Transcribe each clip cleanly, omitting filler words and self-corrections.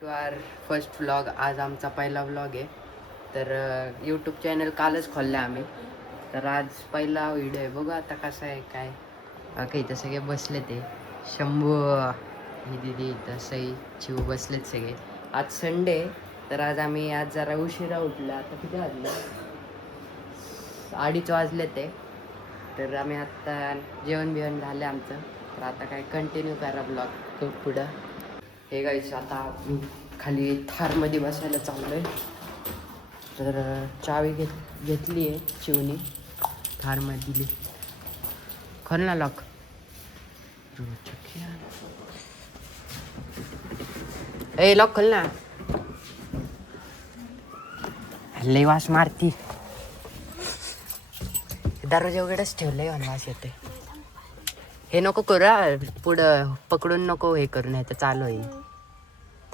To R first vlog. आज आमचा पहिला व्लॉग आहे. तर यूट्यूब चॅनल कालच खोललं आम्ही. तर आज पहिला व्हिडिओ आहे. बघू आता कसं आहे काय. बाकी इथं सगळे बसले ते शंभू ही दिदी इथं सई चिव बसलेत सगळे. आज संडे तर आज जरा उशिरा उठला. आता किती वाजले 2:30 वाजले ते. तर आम्ही आत्ता जेवण बिवण झालं आमचं. तर आता काय कंटिन्यू करा ब्लॉग पुढं. हे गाईस आता मी खाली थारमध्ये बसायला चाललो आहे. तर चावी घेतली आहे चिवनी थारमध्ये दिली. खोल ना लॉक. ए लॉक खोल ना. लई वास मारती. दरवाजा उघडच ठेवलंय आणि वास येते. हे नको करू पुढं पकडून नको हे करू नाही तर चालू आहे.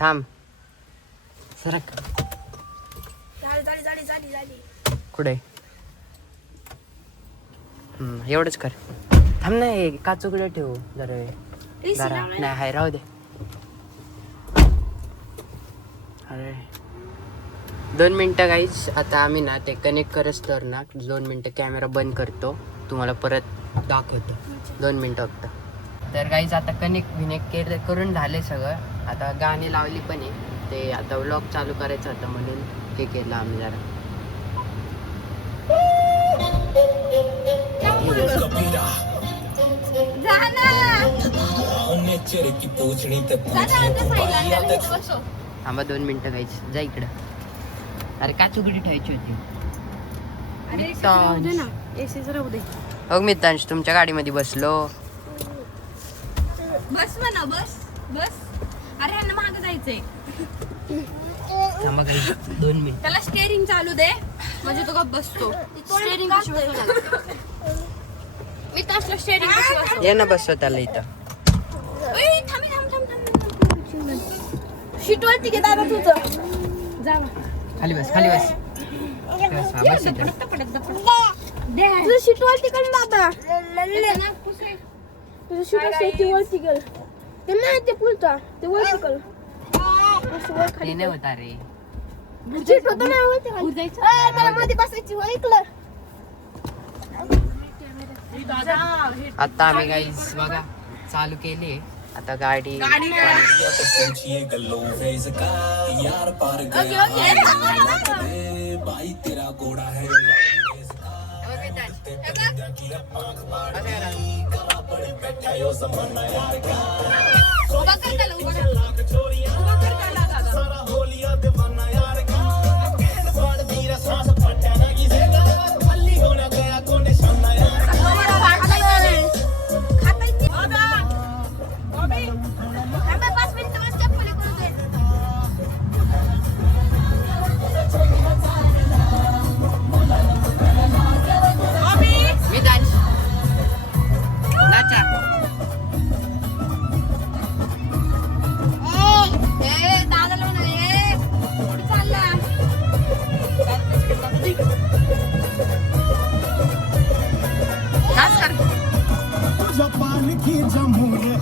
थांब सरक. कुठे एवढंच कर. थांब ना हे काच उघडं ठेवू जरा वेळ. जरा नाही हाय राहू दे. अरे 2 मिनटं गाईच. आता आम्ही ना ते कनेक्ट करस तर ना 2 मिनटं कॅमेरा बंद करतो. तुम्हाला परत दाखवतो 2 मिनटं फक्त. तर गाईज आता कनेक्ट करून झाले सगळं. आता गाणी लावली पण आहे. ते आता व्लॉग चालू करायचं होतं म्हणून हे केलं आम्ही जरा. थांबा 2 मिनटं गाईज. जा इकडं. अरे का चुकडी ठेवायची होती. हो मित्रांश तुमच्या गाडीमध्ये बसलो. बस म्हणा बस बस. अरे ह्यांना मागं जायचंय. थांबा गाईज 2 मिनिट. त्याला स्टेअरिंग चालू दे म्हणजे तो गप बसतो. स्टेअरिंग मी तसलं स्टेअरिंग ये ना बसतो त्याला इथं. शीटवरती घे दादा तुझं. जा खाली बस खाली बस. बस इथं. तुझं शीटवरती कर बाबा. तुझं शीट वरती कर. ते नाही ते पुलता ते वरती कर. ते नाही होता रे. शीट होतं ना वरती खाली. मला मध्ये बसायची ऐकलं. आता आम्ही गाईज बघा चालू केली. आता गाडी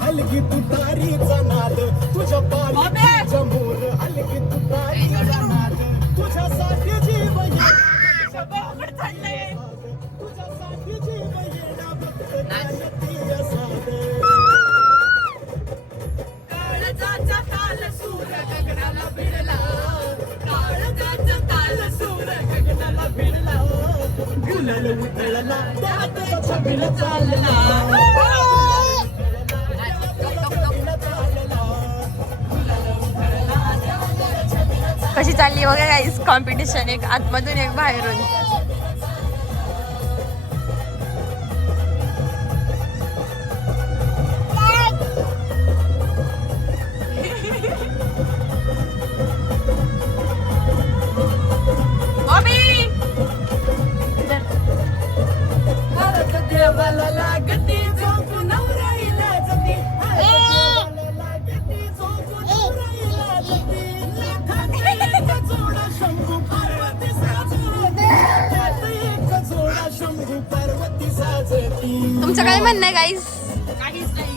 हलकी तुतारीचा नाद. तुझ्या पाणी जमूर हलकी तुतारीचा नाद. तुझ्यासाठी जीव तुझ्यासाठी जीव येणा भक्त साध. काळजाचा ताल सूर गगनाला भिडला. काळजाचा ताल सूर गगनाला भिडला. गुलाल उधळला त्यात छबिल चालला. कशी चालली बघा गाईस कॉम्पिटिशन. एक आतमधून एक बाहेरून. देवाला लागती झोप नवराईला जती. शंभू पार्वती साजती. तुमचं काय म्हणणं आहे गाईस. काहीच नाही.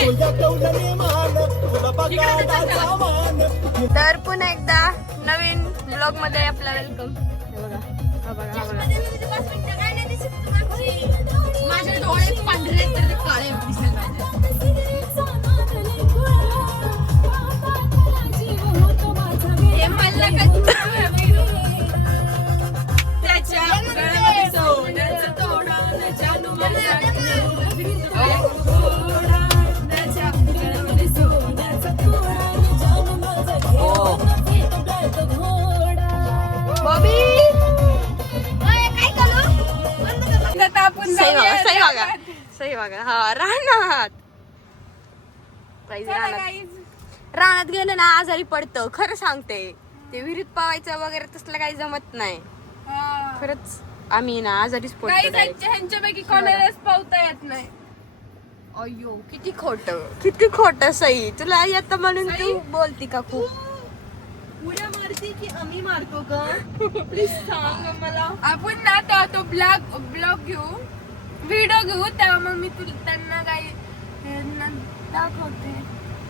तुझ्या कौलने मान तुला बघायला सामान तर पुन्हा एकदा नवीन ब्लॉग मध्ये आपला वेलकम. माझे डोळे पांढरे तर ते काळे हे मला त्याच्या गळ्यामध्ये सोन्याचं तोडं, त्याच्या सही बघा. हा रानात रानात गेलं ना आजारी पडतं. खरं सांगते, ते विहिरीत पावायचं वगैरे तसलं काही जमत नाही. खरंच आम्ही ना आजारीच पडतो. ह्यांच्यापैकी कोणालाच पावता येत नाही. अय्यो किती खोट सई. तुला येतं म्हणून तू बोलती का खूप उड्या मारती की आम्ही मारतो का प्लीज सांग मला. आपण ना तेव्हा तो ब्लॉग घेऊ, व्हिडिओ घेऊ, तेव्हा मग मी तुला त्यांना काही दाखवते.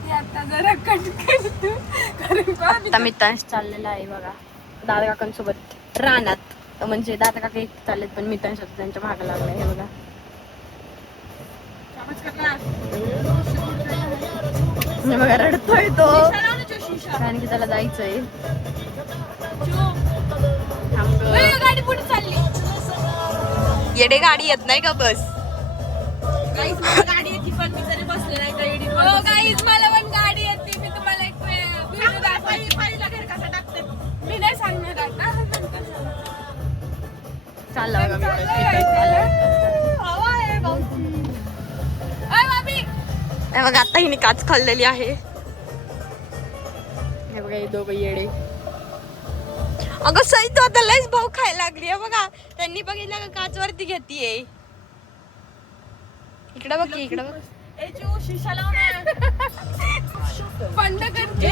ते आता जरा कट करतो. आता मी तास चाललेला आहे बघा दादा काकांसोबत रानात. म्हणजे दादा काका एक चाललेत पण मी त्यांच्या मागे लागलाय. हे बघा हे बघा रडतोय तो कारण की त्याला जायचंय. गाडी पुढे चालली. येडे गाडी येत नाही का बस. गाडी येते पण मी तरी बसले नाही का येडी. हो गाईज मला पण गाडी येते. मी तुम्हाला एक व्हिडिओ दाखवायला घर कसा टाकते मी नाही सांगणार आता. चालला बघा आता हिने काच खाल्लेली आहे. हे बघा हे दोघं येडे. अगं सई तू आता लयच भाऊ खायला लागली आहे बघा. त्यांनी बघितलं का काच वरती घेतीये. इकडे बघ की इकडे बघ. बंद करते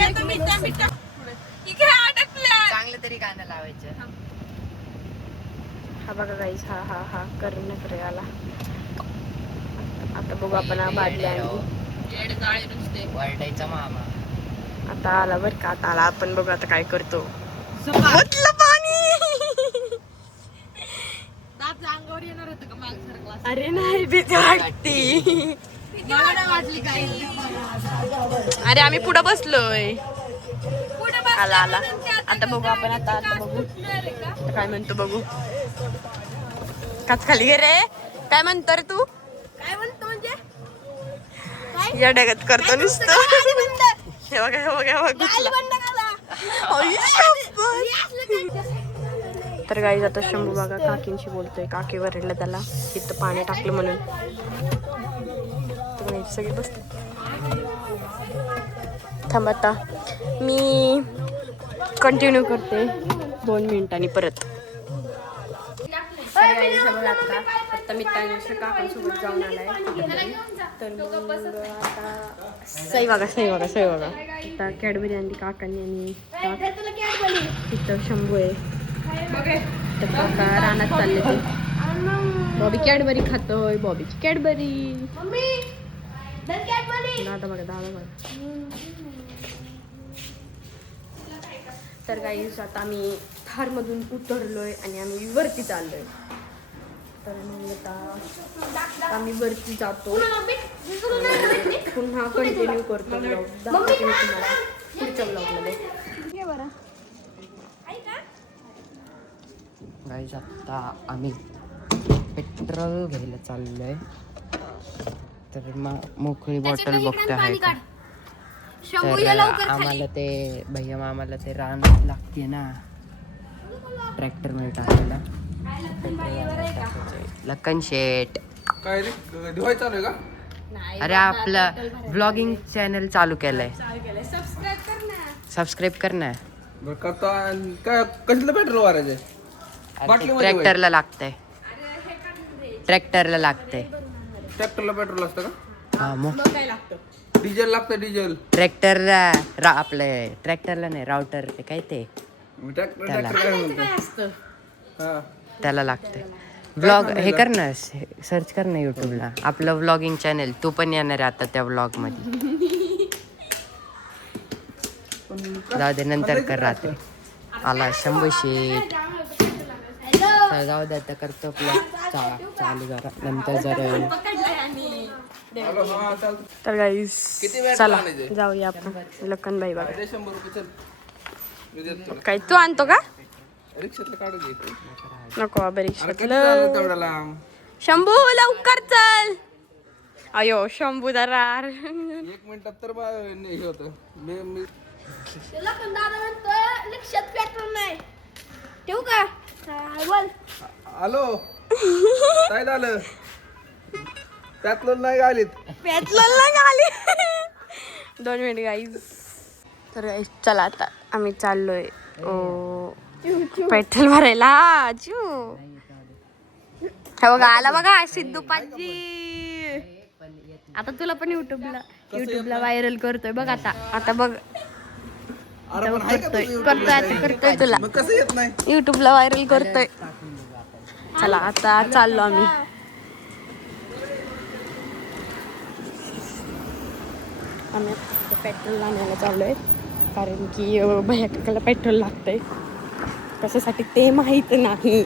चांगलं तरी गाणं लावायचं. हा बघा गाईस हा हा हा करून करे आला. आता बघू आपण बादल्या वरडायचा मामा आता आला बर का. आता आला आपण बघू आता काय करतो. म्हटलं पाणी. अंगावर येणार होतं का मागसारखा अरे नाही भीती वाटती. वाटली काय अरे आम्ही पुढे बसलोय. आला आला. आता बघू आपण आता बघू आता काय म्हणतो बघू. काच खाली घे रे. काय म्हणतो रे तू. काय म्हणतो म्हणजे या डगत करतो नुसतं. हे बघा हे बघा हे बघा. तर गाईज आता शंभू बघा काकींशी बोलतोय. काकी वरडलं त्याला इथं पाणी टाकलं म्हणून. सगळे बसते. थांब आता मी कंटिन्यू करते 2 मिनिटांनी परत. आता मी त्यांच्या काकांसोबत जाऊन आलाय. तर मग आता सई बघा आता कॅडबरी आणली काकांनी आणि तिथं शंभू आहे. तर काका रानात चालले ते. बॉबी कॅडबरी खातोय. बॉबीची कॅडबरी. दादा बघा. तर गाईस आता आम्ही थारमधून उतरलोय आणि आम्ही वरती चाललोय. तर आम्ही वरती जातो. पुन्हा कंटिन्यू करतो ब्लॉग. दाखवते मी तुम्हाला पुढच्या ब्लॉगमध्ये. गाईज आता आम्ही पेट्रोल घ्यायला चाललोय. तर मोकळी बॉटल बघते आहे का. तर आम्हाला ते भैया मामाला ते रान लागते ना ट्रॅक्टर मध्ये टाकायला. लखन शेट काय रे दिवाळी चालू आहे का. अरे आपलं ब्लॉगिंग चॅनल चालू केलंय. सबस्क्राईब कर ना. बरं करता. काय कसलं पेट्रोल मारायचे. ट्रॅक्टरला लागतंय. ट्रॅक्टरला ट्रॅक्टरला पेट्रोल असतं का. हा मग डिझेल लागतं. डिझेल ट्रॅक्टरला आपले ट्रॅक्टरला नाही राउटर ते काय ते ट्रॅक्टर काय म्हणतो. त्याला लागतंय. ब्लॉग हे कर ना, सर्च कर ना युट्यूबला आपलं व्लॉगिंग चॅनल. तू पण येणार आहे आता त्या व्लॉग मध्ये. जाऊ दे नंतर कर रात्री. आला शंभू शेठ. तर जाऊ दे आता करतो ब्लॉग चालू जरा नंतर जरा. तर गाईस किती वेळ चला आणायचे? जाऊया आपण लखनबाई बघा. दे 100 रुपये चल. मी देतो तुला. काय तू आणतो का? रिक्षातलं काढू दे. नको बाबा अरे किती रिक्षातलं. झालं तेवढ्या लांब? शंभू लवकर चल. अयो शंभू जरा 1 मिनिटात तर हे होतं. मी त्याला पण दादा म्हणतोय लक्षात पेट्रोल नाही. ठेवू का? बोल. आलो. काय झालं? त्यातलं नाही आलीत. पेट्रोल आली. 2 मिनिट गाईज. तर guys, चला आता आम्ही चाललोय पेट्रोल भरायला. हे बघा आला बघा सिद्धू पाजी. आता तुला पण युट्यूबला व्हायरल करतोय बघ. आता बघ अरे पण आहे का तुझं YouTube ला? करतोय तुला मग कसं येत नाही? युट्यूबला व्हायरल करतोय. चला आता चाललो आम्ही. आम्ही पेट्रोल आणायला चाललोय कारण की भैया काकाला पेट्रोल लागतंय. कशासाठी ते माहित नाही.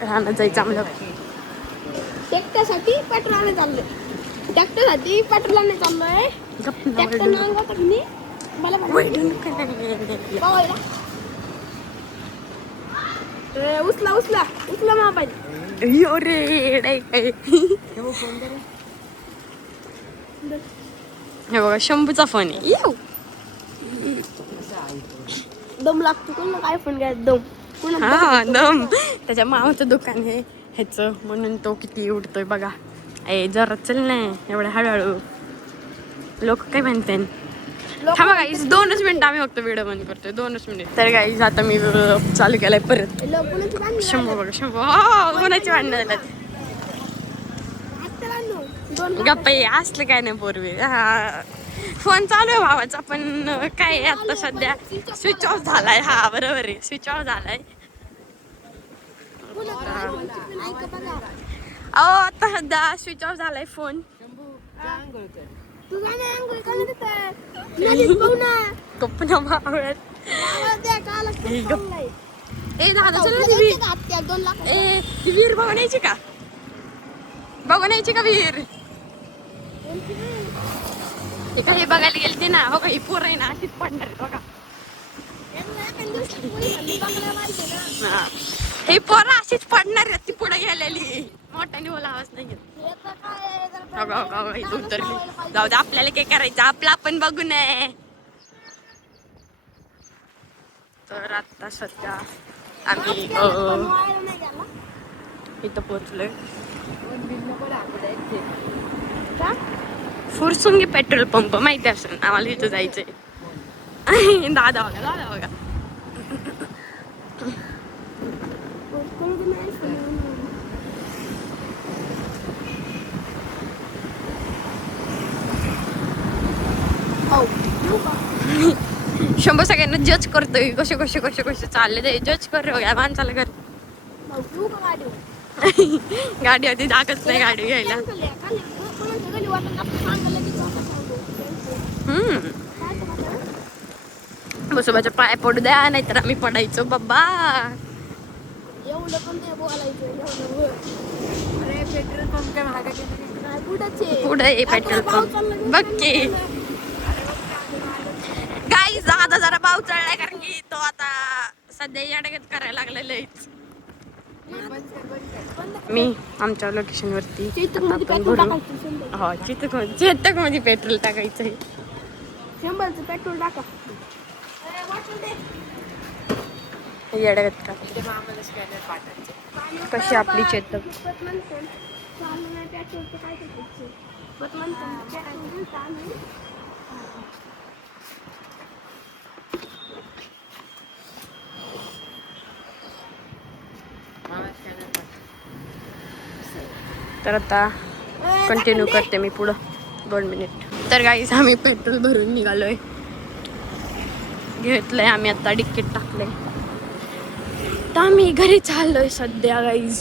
राहणं जायचं आम्हाला. ट्रॅक्टरसाठी पेट्रोल आणायला चाललोय. ट्रॅक्टरसाठी पेट्रोल आणायला चाललोय. ट्रॅक्टर नांगरला तर मी मला उचला मोबाईल. हे बघा शंभूचा फोन आहे. दम लागतो कोण काय फोन घ्या दम. हा दम. त्याच्या मामाचं दुकान आहे ह्याचं म्हणून तो किती उडतोय बघा. जरा चल नाही एवढ्या हळूहळू. लोक काय म्हणते. थांबा गाईस 2च मिनिटं आम्ही फक्त व्हिडिओ बंद करतोय. 2च मिनिट. तर गाईस आता मी चालू केलाय परत. शंभू बघा शंभू. हो कोणाची भांडणं झाल्यात. गप्पा असलं काय नाही पूर्वी. हा फोन चालू आहे भावाचा पण काय आता सध्या स्विच ऑफ झालाय. हा बरोबर आहे स्विच ऑफ झालाय. अहो आता सध्या स्विच ऑफ झालाय फोन. कपना भावळ्यात. ए दादा चल ती विहीर बघून यायची का? बघून यायची का विहीर? हे का हे बघायला गेलते ना. हो का ही पोर आहे ना अशीच पडणार आहे बघा. हे पोर अशीच पडणार आहे. ती पुढे गेलेली मोठ्याने बोला आवाज नाही घेत. उतरली. जाऊ दे आपल्याला काय करायचं आपलं आपण बघू नये. तर आता सध्या आम्ही इथं पोहोचलोय. फुरसुंगी पेट्रोल पंप माहिती असेल आम्हाला इथं जायचंय. दादा बघा दादा बघा. शंभर सगळ्यांना जज करतोय. कसे चालले ते जज कर बघा माणसाला कर. गाडी आधी दाखत नाही गाडी घ्यायला. बसोबाच्या पाय पडू द्या नाहीतर आम्ही पडायचो बाबा. एवढं पण नाही बोलायचं. पेट्रोल पंप काय महागाचे पुढे पेट्रोल पंप बघ की. गाईज दादा जरा भाव चढलाय कारण की तो आता सध्या याडगत करायला लागलेला आहे. मी आमच्या लोकेशन वरती हो चेतक मध्ये पेट्रोल टाकायचं आहे. 100चं पेट्रोल टाका. येडगत का कशी आपली चेतक. तर आता कंटिन्यू करते मी पुढं 2 मिनिट. तर गाईस आम्ही पेट्रोल भरून निघालोय. घेतलंय आम्ही आता डिक्कीट टाकले. आता आम्ही घरी चाललोय सध्या गाईज.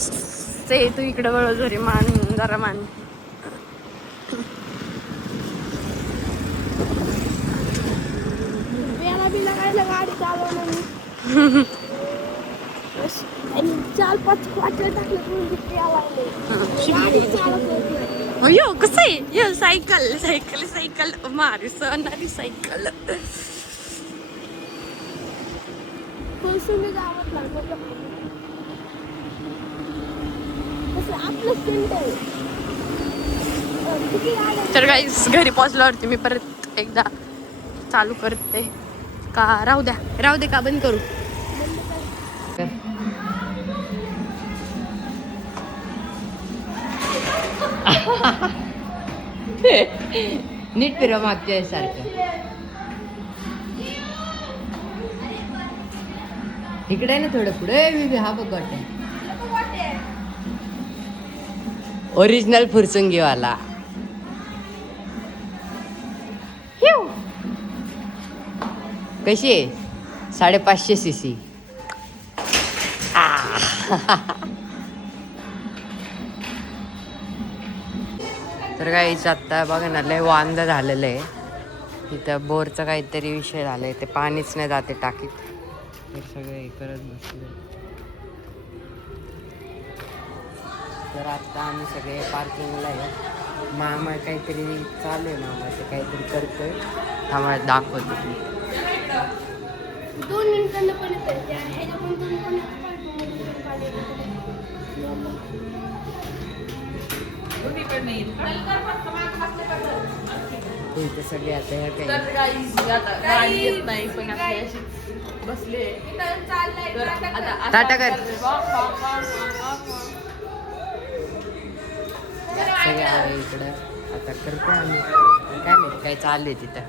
ते तू इकडे वळ जरी मान जरा मान. बियाला बिला काय गाडी चालवलं मी. आणि 4-5 क्वार्टर टाकले तुम्ही प्यायला गाडी चालत होती. यो कसं आहे यो सायकल सायकल सायकल मारी सोनारी सायकल. कोसुंबी गावात लागलं कसं आपलं सेंटर. तर गाईस घरी पोहोचल्यावरती मी परत एकदा चालू करते का राहू दे का बंद करू. नीट फिरव मागच्या सारखं. इकडे ना थोडं पुढे. हा बघ वाटत ओरिजिनल फुरसुंगीवाला. कशी आहे 550 cc. तर काहीच आत्ता बघा ना लय वांद झालेलं आहे. इथं बोरचा काहीतरी विषय झालाय. ते पाणीच नाही जाते टाकीत. हे सगळं हे करत बसले. तर आत्ता आम्ही सगळे पार्किंगला आहे. मामा काहीतरी चालू आहे. मामा ते काहीतरी करतोय. आम्हाला दाखवतो. 2 मिनिटांना पण येते. ह्याच्या पण 2 मिनिटांना इथे सगळे आता ह्या काही बसले टाटा कर. सगळे आहे इकडं. आता करतो आम्ही. काय माहिती काय चालू आहे तिथं.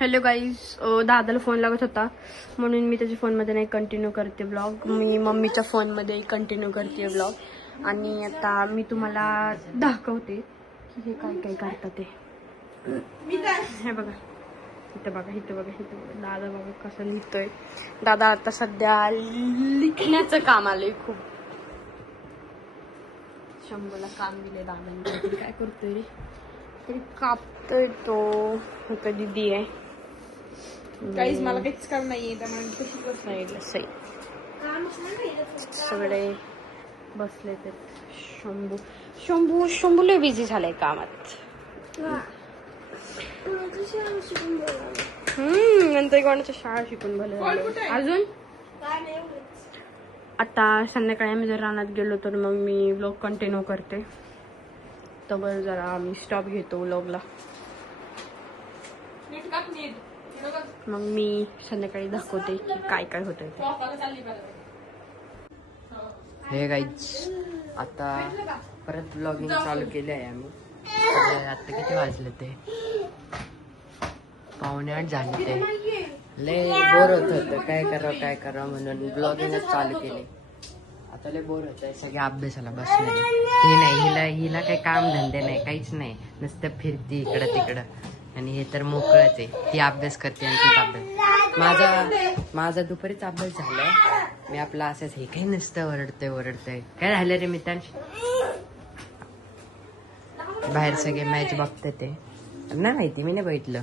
Hello guys. दादाला फोन लागत होता म्हणून मी त्याच्या फोनमध्ये नाही कंटिन्यू करते ब्लॉग. मी मम्मीच्या फोनमध्ये कंटिन्यू करते ब्लॉग. आणि आता मी तुम्हाला दाखवते की हे काय काय करतात ते. हे बघा इथं बघा इथं बघा इथं बघा. दादा बघा कसं लिहितोय. दादा आता सध्या लिखण्याचं काम आलंय खूप. शंभूला काम दिले दादांनी. काय करतोय रे तरी कापतोय तो. कधी दिदी आहे काहीच मला काहीच काम नाहीये त्यामुळे सगळे बसले ते. शंभू लय बिझी झालाय कामात. नंतर कोणाच्या शाळा शिकून भले अजून. आता संध्याकाळी आम्ही जर रानात गेलो तर मग मी व्लॉग कंटिन्यू करते. तर जरा आम्ही स्टॉप घेतो व्लॉगला. मग मी संध्याकाळी दाखवते की काय काय होतंय ते. हे गाईज आता परत ब्लॉगिंग चालू केले आहे आम्ही. आता किती वाजले ते 7:45 झाले. ते लय बोर होत काय करावं म्हणून ब्लॉगिंगच चालू केले. आता लय बोर होत आहे. सगळे अभ्यासाला बसले. हे नाही हिला काही काम धंदे नाही काहीच नाही. नुसतं फिरती इकडं तिकडं. आणि हे तर मोकळच आहे. ती अभ्यास करते आणि तीच अभ्यास. माझा दुपारीच अभ्यास झालाय. मी आपला असंच हे काही नुसतं ओरडतोय. काय राहिलं रे मित्रांशी. बाहेर सगळे मॅच बघते ते. नाही माहिती मी नाही बघितलं.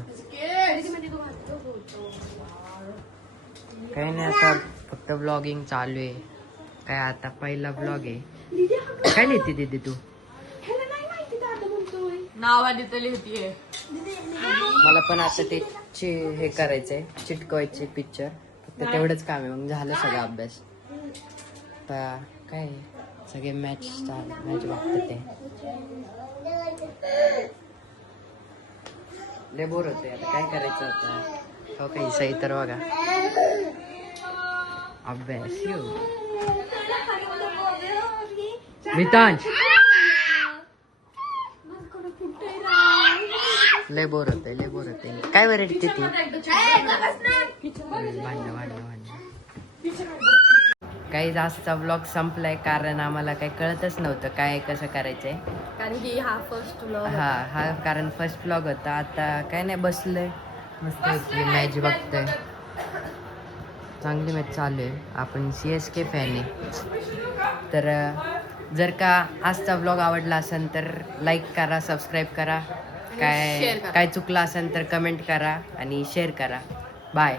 काही नाही आता फक्त ब्लॉगिंग चालू आहे. काय आता पहिला ब्लॉग आहे. काय लिहिते दीदी तू. नावाने तर लिहितीये. मला पण आता ते हे करायचंय चिटकवायचे पिक्चर. फक्त तेवढंच काम आहे. मग झालं सगळं अभ्यास. आता काय सगळे मॅच बघते ते. लय बोर होते. आता काय करायचं होतं. हो काही सही तर बघा अभ्यास. मितांश लय बोर होते. काय वरडते ती. भांडण काही जास्तचा ब्लॉग संपलाय कारण आम्हाला काही कळतच नव्हतं काय कसं करायचंय. कारण की हा फर्स्ट व्लॉग हा कारण फर्स्ट ब्लॉग होता. आता काय नाही बसलोय मस्त मॅच बघतोय. चांगली मॅच चालू आहे. आपण CSK फॅन आहे. तर जर का आजचा ब्लॉग आवडला असेल तर लाईक करा, सबस्क्राईब करा. काय चुकलं असेल तर कमेंट करा आणि शेअर करा. बाय.